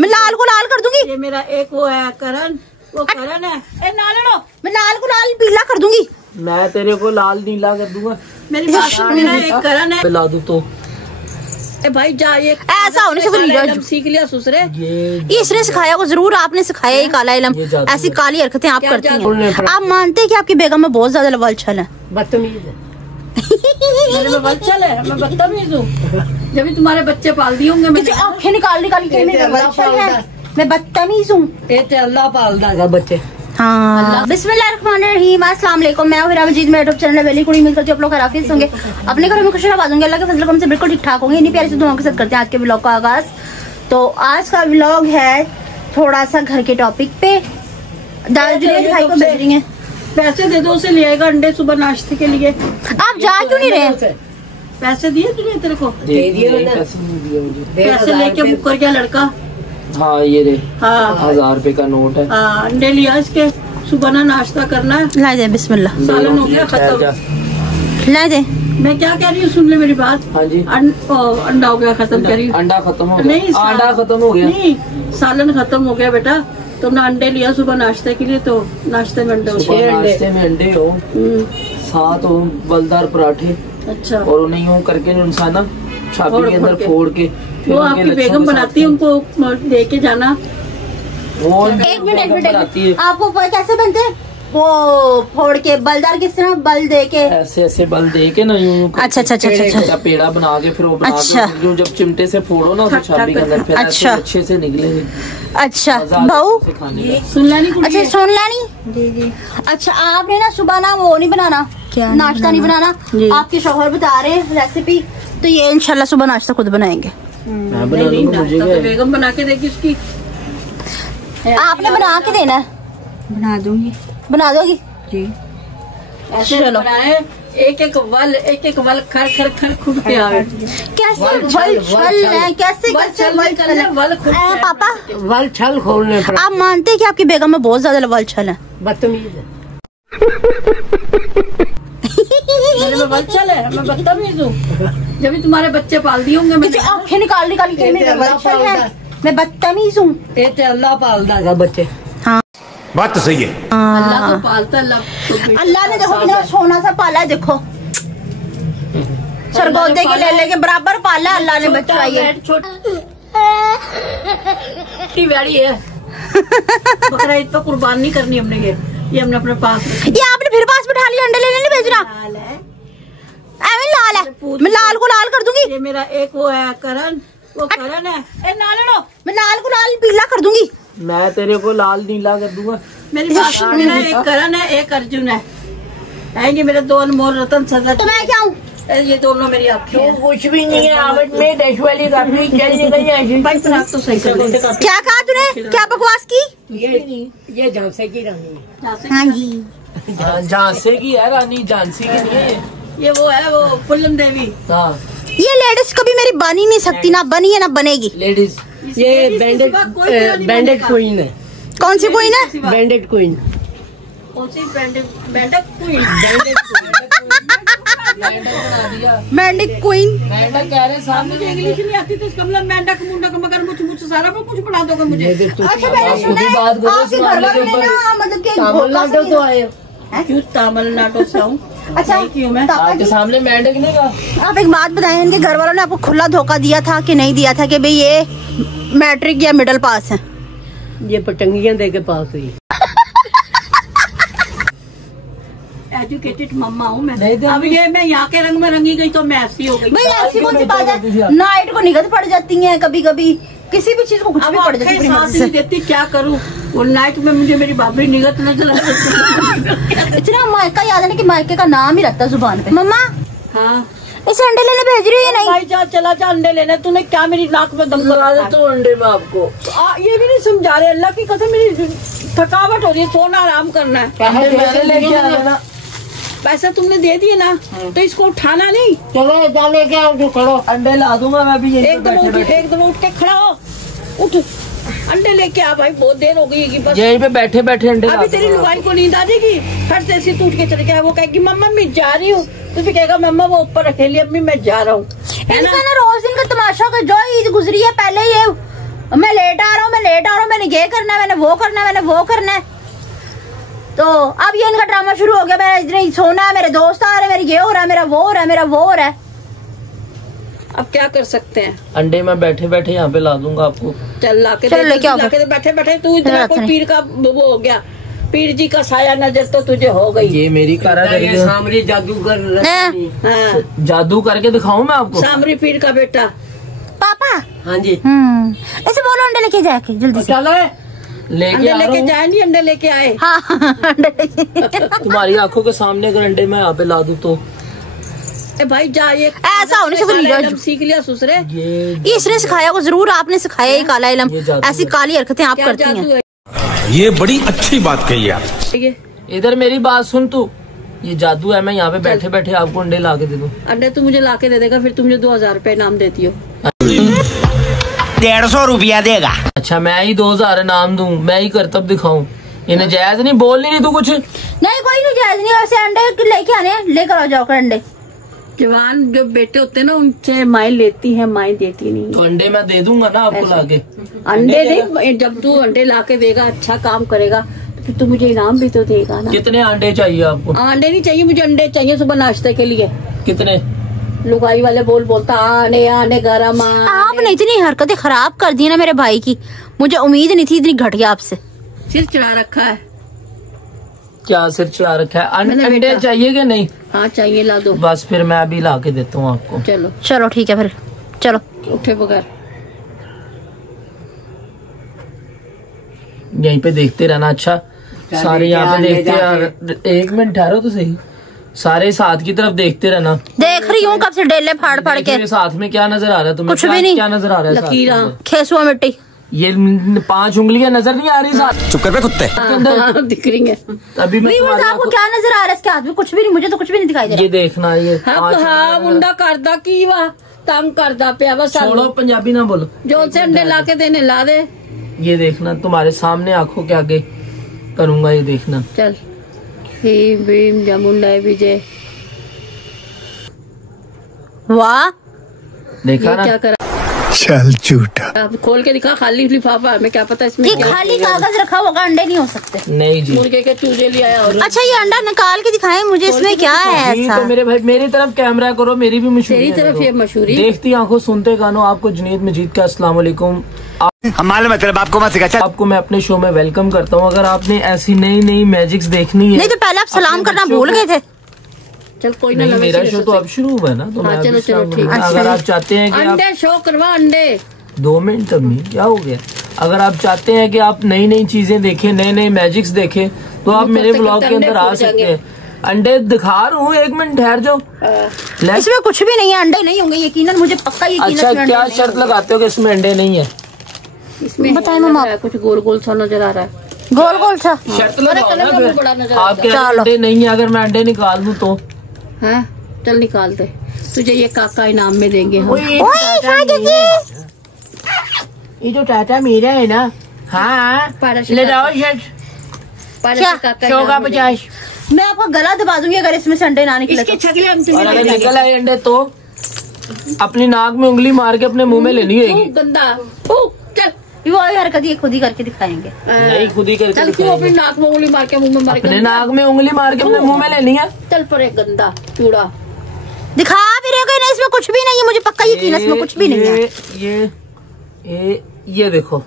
मैं लाल को लाल कर दूंगी। ये मेरा एक वो है करण, वो करण है। ए ना लड़ो, मैं लाल को लाल पीला कर दूंगी। मैं तेरे को लाल नीला कर दूंगा। मेरी बात सुन, मेरा एक करण है। ला दूं तो भाई जा, ये ऐसा होने से सीख लिया सुसरे। ये इसने सिखाया को जरूर आपने सिखाया ये काला इलम। ऐसी काली हरकतें आप करती हैं। आप मानते हैं कि आपकी बेगम में बहुत ज्यादा लवाल छल है? बदतमीज है। मेरे में बल छल है, मैं बदतमीज हूँ। जब भी तुम्हारे बच्चे पाल दिए होंगे, आंखें निकाल के मैं बदतमीज हूँ। अल्लाह पालदा है बच्चे। हाँ, बिस्मिल्लाहिर्रहमानिर्रहीम, अस्सलाम वालेकुम। मैं हिरा मजीद, मेरे यूट्यूब चैनल वेली कुड़ी मिल करती हूँ। आप लोग खैरियत होंगे, अपने घरों में खुश आबाद होंगे, अल्लाह के फजल से बिल्कुल ठीक ठाक होंगे। इन्हीं प्यारी से दुआओं के साथ करते हैं आज के व्लॉग का आगाज। तो आज का व्लॉग है थोड़ा सा घर के टॉपिक पे। दाल भाई को भेज रही है, पैसे दे दो, उसे ले आएगा अंडे सुबह नाश्ते के लिए। आप जा क्यों नहीं रहे? पैसे दिए तूने? तेरे को पैसे लेके बुक कर गया लड़का। हाँ ये रे, हाँ 1000 रुपए का नोट है। हाँ अंडे लिया इसके, सुबह ना नाश्ता करना है। ला दे, बिस्मिल्लाह। सालन हो गया खत्म। ला दे। मैं क्या कह रही हूँ, सुन ले मेरी बात। हाँ जी। अंडा हो गया खत्म, कह रही हूँ। अंडा खत्म हो गया? नहीं, अंडा खत्म हो गया नहीं, सालन खत्म हो गया बेटा। तुमने अंडे लिया सुबह नाश्ते के लिए, तो नाश्ते में अंडे, नाश्ते में अंडे हो, साथ हो बलदार पराठे। अच्छा। और उन्हें यूँ करके इंसान ना छापी के अंदर फोड़ के, वो आपकी बेगम बनाती है, उनको दे के जाना। वो एक मिनट, आपको कैसे बनते हैं वो फोड़ के? बलदार किस तरह? बल दे के ऐसे बल दे के ना यूँ। अच्छा। पेड़ा बना के फिर वो बना अच्छा। के जब चिमटे से फोड़ो ना तो छापी के अंदर फिर अच्छा अच्छे से निकलेंगे। अच्छा बहू, सुन लेनी। अच्छा सुन लेनी जी। अच्छा आपने ना सुबह ना वो नहीं बनाना, क्या नाश्ता नहीं बनाना? आपके शौहर बता रहे हैं रेसिपी, तो ये इंशाल्लाह सुबह नाश्ता खुद बनाएंगे। बेगम बना के देगी उसकी। आपने बना के देना है? बना दूंगी। बना दोगी जी। ऐसे बनाए, एक वल खर खर खर खुद के आवे। कैसे वल छल है? कैसे वल छल है? पापा वल छल खोलने पर आप मानते हैं कि आपकी बेगम में बहुत ज्यादा वल छल है? बदतमीज है। मेरे में वल छल है, मैं बदतमीज हूँ। जब भी तुम्हारे बच्चे पाल दिए होंगे, आंखें निकाल के मैं बदतमीज हूँ। अल्लाह पालदा है बच्चे। हाँ बात तो सही है। अल्लाह तो पालता है। अल्लाह ने देखो कितना सोना सा पाला है। देखो सरगोदे के ले के बराबर पाला अल्लाह ने बच्चा। ये छोटी बैड़ी है। बकरा ईद पर कुर्बान नहीं करनी हमने। ये हमने अपने पास। ये आपने फिर पास बिठा लिया? अंडे लेने नहीं भेजना? लाल है, मैं लाल को लाल कर दूंगी। ये मेरा एक वो है करण, वो करण है। ए ना लड़ो, मैं लाल को लाल पीला कर दूंगी। मैं तेरे को लाल नीला कर दूंगा। मेरी बात सुन, मेरा एक करण है, एक अर्जुन है। आएंगे मेरे दो अनमोल रतन सजा। तो मैं क्या हूँ? ये दोनों मेरी आँखें। कुछ भी नहीं है। आवट में डैश वाली काफी चल निकल भाई तो सही कर। क्या कहा तूने? क्या बकवास की? ये झांसे की रानी है। हाँ जी, झांसे की है रानी, झांसी की नहीं है। ये वो है, वो फुल्लम देवी। हाँ ये लेडीज कभी मेरी बनी नहीं सकती, ना बनी है ना बनेगी। लेडीज ये बैंडेड क्वीन है। कौन सी क्वीन है? बैंडेड क्वीन। कौन सी बैंडेड क्वीन? मैंडिक क्वीन। कह रहे सामने मुझे इंग्लिश नहीं आती, तो इसका मतलब मेंढक मुंडक मगर मुझे सारा कुछ पढ़ा दोगे मुझे। अच्छा मैंने सुना है आपके घर वालों ने ना मतलब कि तमिलनाडु तो आए। क्यों तमिलनाडु से हूँ? अच्छा क्यों? मैं आपके सामने मेंढक नहीं कहा। आप एक बात बताएं, इनके घर वालों ने आपको खुला धोखा दिया था कि नहीं दिया था कि भाई ये मैट्रिक या मिडिल पास है? ये पटंगियां दे के पास हुई। एजुकेटेड मम्मा हूँ मैं। अब ये मैं यहाँ के रंग में रंगी गई तो मैं ऐसी हो गई। भाई ऐसी कौन सी बात है? नाइट को निगत पड़ जाती है कभी कभी, किसी भी चीज को कुछ भी पड़ जाती है। सांस नहीं देती, क्या करूँ? वो नाइट में मुझे मेरी भाभी निगत नजर इतना मायका याद है कि मायके का नाम ही रखता जुबान पे। मम्मा हाँ इसे अंडे लेने भेज रही है? नहीं भाई जा, चला जा अंडे लेने। तूने क्या मेरी नाक में दम करा दे तो अंडे में आपको ये भी नहीं समझा रहे। अल्लाह की कसम मेरी थकावट हो रही है, सोना आराम करना है। मैंने लेके आना। पैसा तुमने दे दिए ना, तो इसको उठाना नहीं। चलो जाने क्या खड़ो। अंडे ला दूंगा मैं भी। एकदम उठ के खड़ा हो, उठ अंडे लेके आ भाई। बहुत देर हो गई है बस। यहीं पे बैठे बैठे अंडे। अभी तेरी लुगाई को नींद आ जाएगी, फट से ऐसी टूट के चले गया। वो कहेगी मम्मा मैं जा रही हूँ, तो फिर कहेगा मम्मा वो ऊपर अकेली, अम्मी मैं जा रहा हूँ। इनका ना रोज दिन का तमाशा का जो ईद गुजरी है, पहले ये मैं लेट ये करना है, मैंने वो करना है, मैंने वो करना है। तो अब ये इनका ड्रामा शुरू हो गया, मेरा इतनी सोना है, मेरे दोस्त आ रहे हैं, मेरा ये हो रहा है, मेरा वो हो रहा है, मेरा वो हो रहा है। अब क्या कर सकते हैं? अंडे मैं बैठे बैठे यहाँ पे ला दूंगा आपको। चल लाके बैठे बैठे तू इतना कोई पीर का वो हो गया, पीर जी का साया नजर तो तुझे हो गई। ये मेरी कारागरी सामरी जादूगर। हाँ। जादू करके दिखाऊं मैं आपको? सामरी पीर का बेटा। पापा हाँ जी, ऐसे बोलो अंडे लेके जाके जल्दी से। चलो अंडे लेके जाए नहीं, अंडे लेके आए। हाँ अंडे लेके। तुम्हारी आंखों के सामने अगर अंडे मैं यहाँ पे ला दूं तो भाई जा, ये ऐसा होने से इल्म सीख लिया ससुरे। ये इसने सिखाया को जरूर आपने सिखाया ये काला इल्म, ऐसी काली हरकतें आप करती हैं। ये बड़ी अच्छी बात कही आप। इधर मेरी बात सुन तू, ये जादू है, मैं यहाँ पे बैठे बैठे आपको अंडे ला के दे दूं। अंडे तू मुझे लाके दे देगा, फिर तुम मुझे 2000 रुपए इनाम देती हो। 150 रुपया देगा। अच्छा मैं ही 2000 इनाम दूं, मैं ही करतब दिखाऊं? इन्हें जायज नहीं, बोल नहीं तू कुछ? नहीं कोई नहीं जायज नहीं, वैसे अंडे लेके आने हैं, लेकर आ जाओ अंडे। जवान जो बेटे होते हैं ना, उनसे माएँ लेती हैं, माएँ देती नहीं। तो अंडे मैं दे दूंगा ना आपको लाके। अंडे दे, जब तू अंडे लाके देगा, अच्छा काम करेगा तो फिर तू मुझे इनाम भी तो देगा ना। कितने अंडे चाहिए आपको? अंडे नहीं चाहिए मुझे, अंडे चाहिए सुबह नाश्ते के लिए। कितने? लुगाई वाले बोलता आने आने गरम। आपने इतनी हरकतें खराब कर दी ना मेरे भाई की, मुझे उम्मीद नहीं थी इतनी घटिया आपसे। सिर चढ़ा रखा है। क्या सिर चढ़ा रखा है? अंडे चाहिए कि नहीं? हाँ चाहिए, ला दो। बस फिर मैं अभी ला के देता हूँ आपको। चलो चलो ठीक है फिर, चलो उठे बगैर यहीं पे देखते रहना। अच्छा सारे यहाँ पे देखते हैं। एक मिनट ठहरो तो सही, सारे साथ की तरफ देखते रहना। देख रही हूँ कब से डेले फाड़ फाड़ के। साथ में क्या नजर आ रहा है तुम्हें? कुछ भी नहीं। क्या नजर आ रहा है? लकीरा, खेसुआ मिट्टी। ये 5 उंगलियां नजर नहीं आ रही साथ? चुप कर बे कुत्ते। दिख रही है। अभी मैं तुम्हारी आपको क्या नजर आ रहा है इसके हाथ में? कुछ भी नहीं, मुझे तो कुछ भी नहीं दिखाई दे रहा। ये देखना, ये हाँ मुंडा करदा की वा तंग करदा पिया बस। छोड़ो, पंजाबी ना बोलो। जो से अंडे ला के देने ला दे। ये देखना, तुम्हारे सामने आंखों के आगे करूंगा, ये देखना। चल भीम भीम जमुना विजय। वाह देखा ना? क्या करा? चल झूठा। अब खोल के दिखा, खाली लिफाफा, हमें क्या पता इसमें ये क्या। खाली कागज रखा होगा, अंडे नहीं हो सकते। नहीं जी, मुर्गे के चूजे ले आया। और अच्छा ये अंडा निकाल के दिखाएं मुझे, इसमें क्या है जी, ऐसा? तो मेरे भाई मेरी तरफ कैमरा करो, मेरी भी मशहूरी तेरी तरफ ये मशहूरी। देखती आंखों सुनते कानों, आपको जुनैद मजीद का अस्सलाम वालेकुम। हमारे मतलब आपको मत सिखा। आपको मैं अपने शो में वेलकम करता हूँ। अगर आपने ऐसी नई नई मैजिक्स देखनी है। नहीं तो पहले आप सलाम करना भूल गए थे। चल कोई ना, नहीं, मेरा शो तो अब शुरू हुआ है ना, तो हाँ, मैं चलो, अभी चलो, सलाम ठीक। करूंगा। अगर आप चाहते हैं कि अंडे शो करवा, अंडे 2 मिनट अभी क्या हो गया? अगर आप चाहते हैं कि आप नई नई चीजें देखें, नए नए मैजिक्स देखें, तो आप मेरे ब्लॉग के अंदर आ सकते हैं। अंडे दिखा रहा हूँ, 1 मिनट ठहर जाओ। इसमें कुछ भी नहीं है, अंडे नहीं होंगे यकीनन, मुझे पक्का यकीन है। अच्छा क्या शर्त लगाते हो कि इसमें अंडे नहीं है? इसमें बताएं मम्मा। कुछ गोल गोल सा नजर आ रहा है। गोल गोल सा शर्त लगाओ ना कलर फिर। बड़ा नजर आपके चलो। अंडे नहीं है, अगर मैं अंडे निकाल दूं तो? है चल निकाल दे, तुझे ये काका इनाम में देंगे हम। ये जो टाटा मेरा है ना, हाँ पारस ले जाओ शर्ट, पारस क्या? काका 100 का इनाम में देंगे। 50। मैं आपका गला दबा दूंगी अगर इसमें से अंडे ना निकले इसके तो। छगले हम और तुम्हें अगर दे निकल आए अंडे तो अपनी नाक में उंगली मार के अपने मुंह में लेनी देंगे। होगी। गंदा चल वो हरकत ये खुद ही करके दिखाएंगे। नहीं, खुद ही करके चल तू दिखाएंगे। अपनी नाक में उंगली मार के मुंह में मार अपने के नाक में उंगली मार के अपने मुंह में लेनी है। चल पर एक गंदा चूड़ा। दिखा भी रहे हो ना, इसमें कुछ भी नहीं है, मुझे पक्का यकीन है इसमें कुछ भी नहीं है। ये देखो,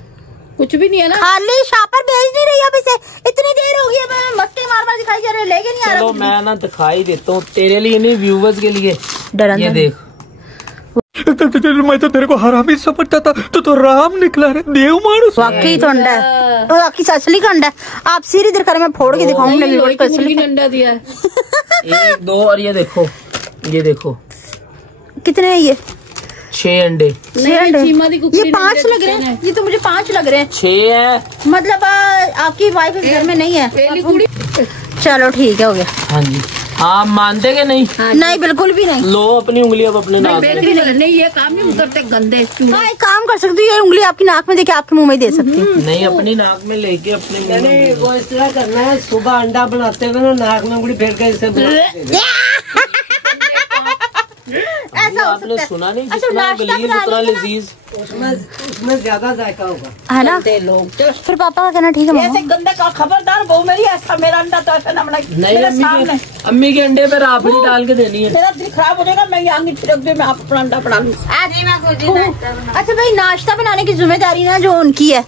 कुछ भी नहीं है ना। खाली शापर भेज नहीं रही अब इसे, इतनी देर हो गई है, मैं मस्ती मार मार दिखाई जा रहे, लेके नहीं आ चलो रहा। मैं ना दिखाई देता हूँ तेरे लिए नहीं, व्यूवर्स के लिए। डरन ये देख, मैं तो तेरे को हरामी समझता था, तो राम निकला रे, देव मानुस। वाकई तो अंडा है, तो वाकई असली का अंडा है। आप सीरी इधर करें, मैं फोड़ के दिखाऊंगी लोहे की असली मुर्गी का। ने अंडा दिया है। 1 2 और ये देखो, ये देखो कितने हैं ये? 6 अंडे। नहीं, अंडे। चीमा दी कुकड़ी ये ने 5 अंडे लग रहे दिए हैं, ये तो मुझे 5 लग रहे हैं। 6 है। मतलब आपकी वाइफ इस घर में नहीं है। पहली कुड़ी। चलो ठीक है, हो गया। हाँ जी, आप मानते के नहीं? नहीं बिल्कुल भी नहीं। लो अपनी उंगली अब अपने नाक में। नहीं ये काम नहीं करते गंदे चूड़ा। हाँ एक काम कर सकती हूँ, ये उंगली आपकी नाक में देके आपके मुंह में दे सकती हूँ। नहीं, अपनी नाक में लेके अपने मुंह में। नहीं वो इस तरह करना है, सुबह अंडा बनाते हुए ना नाक में उंगली फेर कर इसे ऐसा हो आपने सकता सुना है। नहीं, अच्छा, जितना नाश्ता गलीज बना उतना लेंगे ना। लजीज। उसमें ज्यादा जायका होगा है ना। गंदे लोग चलो फिर पापा का कहना ठीक है ऐसे मम्मा। गंदे का खबरदार बहू मेरी, ऐसा मेरा अंडा तो ऐसा ना बनाई नहीं, मेरे सामने। अम्मी के अंडे पे राबड़ी डाल के देनी है। मेरा दिल खराब हो जाएगा, मैं यहाँ आगे छिड़क दे, मैं आप अपना अंडा बना लूँ। अच्छा भाई, नाश्ता बनाने की जिम्मेदारी ना जो उनकी है,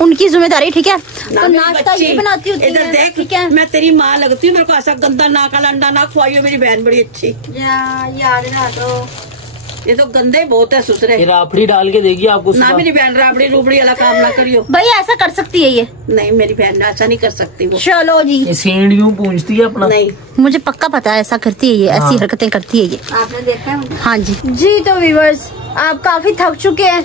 उनकी जिम्मेदारी, ठीक है। तो नाश्ता ये बनाती होती इधर है, देख, ठीक है। मैं तेरी माँ लगती हूँ, मेरे को ऐसा गंदा ना का अंडा ना खुआई, मेरी बहन बड़ी अच्छी। याद ना तो ये तो गंदे बहुत है सुथरे। ये राबड़ी डाल के देगी आपको ना सुबह। मेरी बहन राबड़ी रूबड़ी वाला काम ना करियो। भाई ऐसा कर सकती है ये। नहीं मेरी बहन ऐसा नहीं कर सकती वो। चलो जी, ये सेंड यूं पूछती है अपना। नहीं मुझे पक्का पता है ऐसा करती है ये, ऐसी हाँ। हरकतें करती है ये। आपने देखा है? हाँ जी जी। तो व्यूअर्स, आप काफी थक चुके हैं।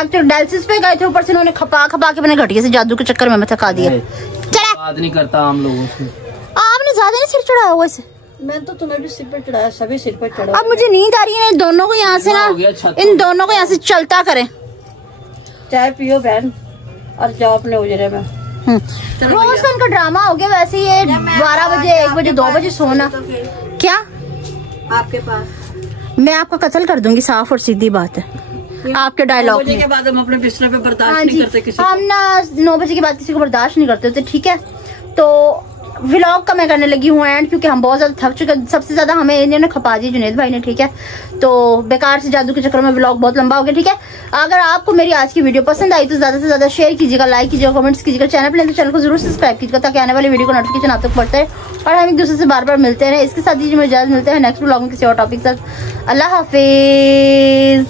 एक्टर डायलिसिस पे गए थे, ऊपर से उन्होंने खपा खपा के मैंने घटिया से जादू के चक्कर में मैं थका दिया। चला, बात नहीं करता हम लोगों से। आपने ज्यादा नहीं सिर चढ़ाया हुआ इसे। मैं तो तुम्हें भी सिर पे चढ़ाया, सभी सिर पे चढ़ा। अब मुझे नींद आ रही है, इन दोनों को यहाँ से ना, हो गया, छत इन दोनों को यहाँ से चलता करें। चाय पियो बहन और जाओ अपने उजरे में। रोज का इनका ड्रामा हो गया। वैसे ये 12 बजे, 1 बजे, 2 बजे सोना। क्या आपके पास मैं आपका कत्ल कर दूंगी, साफ और सीधी बात है। आपके डायलॉग बजे के बाद हम अपने बिस्तर पे बर्दाश्त हाँ नहीं जी, करते किसी हम ना 9 बजे के बाद किसी को बर्दाश्त नहीं करते होते, ठीक है। तो व्लॉग का मैं करने लगी हूँ एंड, क्योंकि हम बहुत ज्यादा थक चुके हैं। सबसे ज्यादा हमें इन्होंने खपा दिया जुनेद भाई ने, ठीक है। तो बेकार से जादू के चक्कर में व्लॉग बहुत लंबा हो गया, ठीक है। अगर आपको मेरी आज की वीडियो पसंद आई तो ज्यादा से ज्यादा शेयर कीजिएगा, लाइक कीजिएगा, कमेंट्स कीजिएगा। चैनल पर चैनल को जरूर सब्सक्राइब कीजिएगा ताकि आने वाली वीडियो को नोटिफिकेशन आप तक पड़ता है और हम एक दूसरे से बार बार मिलते हैं। इसके साथ ही इजाजत मिलते हैं नेक्स्ट व्लॉग में किसी और टॉपिक के साथ। अल्लाह हाफिज।